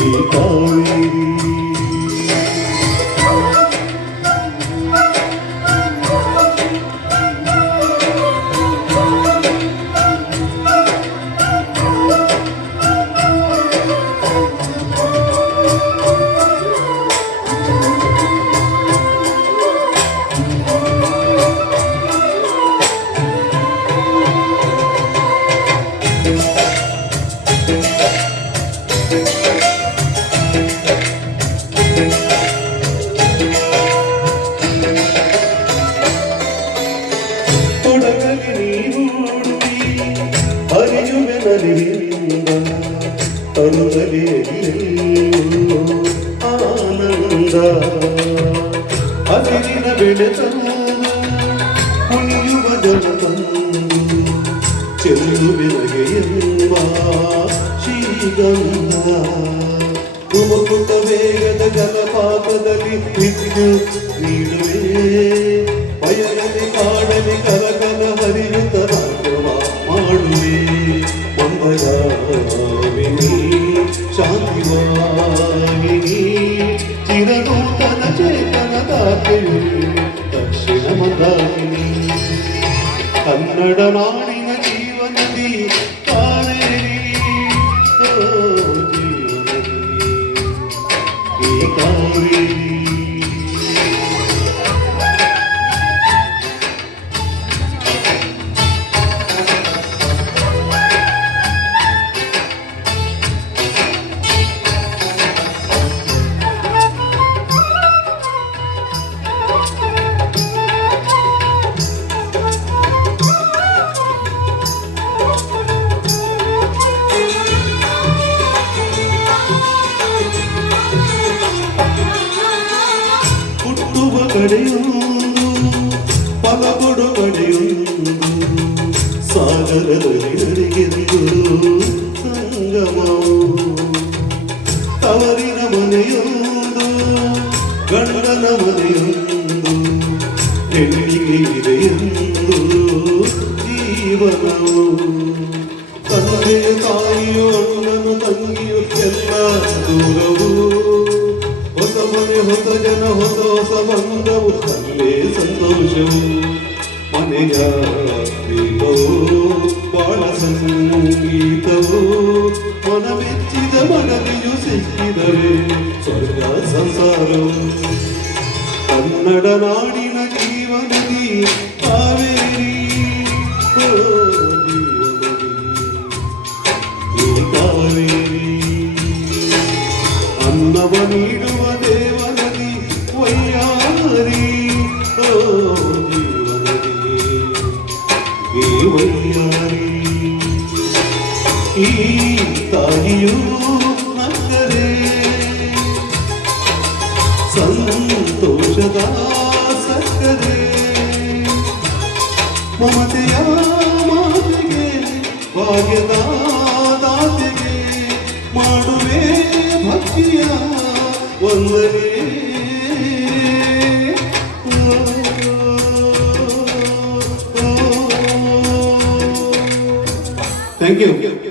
ಈ ಕಾವೇರಿ ತರುತ್ತಲೇ ಆನಂದ ಹಸಿರಿನ ಬೆಳೆತಂದು ಉಳಿಯುವ ಜನತಂದು ಚೆಲ್ಲುವೆ ಎಂಬ ಶ್ರೀಗಂಧ ತುಮಕುಟ ವೇಗದ ಜಲಪಾತದಲ್ಲಿ ವಿದ್ಯುತ್ ನೀಡುವೆ ಬಯಲಲ್ಲಿ ಕಾಡಲಿ ಕರಕಲ ಹರಿಯುತ್ತ ರಾಗವ ಮಾಡುವೆ ಮಂದಗಾಮಿನಿ ಶಾಂತಿವಾಹಿನಿ ಚಿರನೂತನ ಚೇತನದಾತೆಯು ದಕ್ಷಿಣ ಮಂದಾಕಿನಿ ಕನ್ನಡ ನಾಡಿನ ಜೀವನದಿ ಕಾವೇರಿ ಜೀವನದಿ ಈ ಕಾವೇರಿ ಕಡೆಯೊಂದು ಫಲಕೊಡು ಕಡೆಯೊಂದು ಸಾಗರದಲ್ಲಿ ಅಡಿಗೆಂದು ಸಂಗಮವು ತವರಿನ ಮನೆಯೊಂದು ಗಂಡನ ಮನೆಯೊಂದು ಹೆಣ್ಣಿಗೆ ಇದೆಯೊಂದು ಜೀವನವು ತಂದೆಯ ತಾಯಿಯು ಅಣ್ಣನು ತಂಗಿಯು ಎಲ್ಲ ದೂರವು ಹೊಸ ಮನೆ ಹೊಸ ಜನ ಹೊಸ ಹೊಸ ಬಂಧವು ಅಲ್ಲೇ ಸಂತೋಷವು ಮನೆಯ ದೀಪವು ಬಾಳ ಸಂಗೀತವು ಮನ ಮೆಚ್ಚಿದ ಮನವಿಯು ಸಿಕ್ಕಿದರೆ ಸ್ವರ್ಗ ಸಂಸಾರವು ಕನ್ನಡ ನಾಡಿನ ಜೀವನದಿ ಕಾವೇರಿ ಜೀವನದಿ ಈ ಕಾವೇರಿ ಅನ್ನವ ನೀಡುವ ದೇವನದಿ ವಯ್ಯಾರಿ ಜೀವನದಿ ಈ ವಯ್ಯಾರಿ ಈ ತಾಯಿಯೂ ನಕ್ಕರೆ ಸಂತೋಷದ ಸಕ್ಕರೆ ಮಮತೆಯ ಮಾತಿಗೆ ಭಾಗ್ಯದ ದಾತೆಗೆ ಮಾಡುವೆ ಭಕ್ತಿಯ ವಂದನೆ ಥ್ಯಾಂಕ್ ಯು.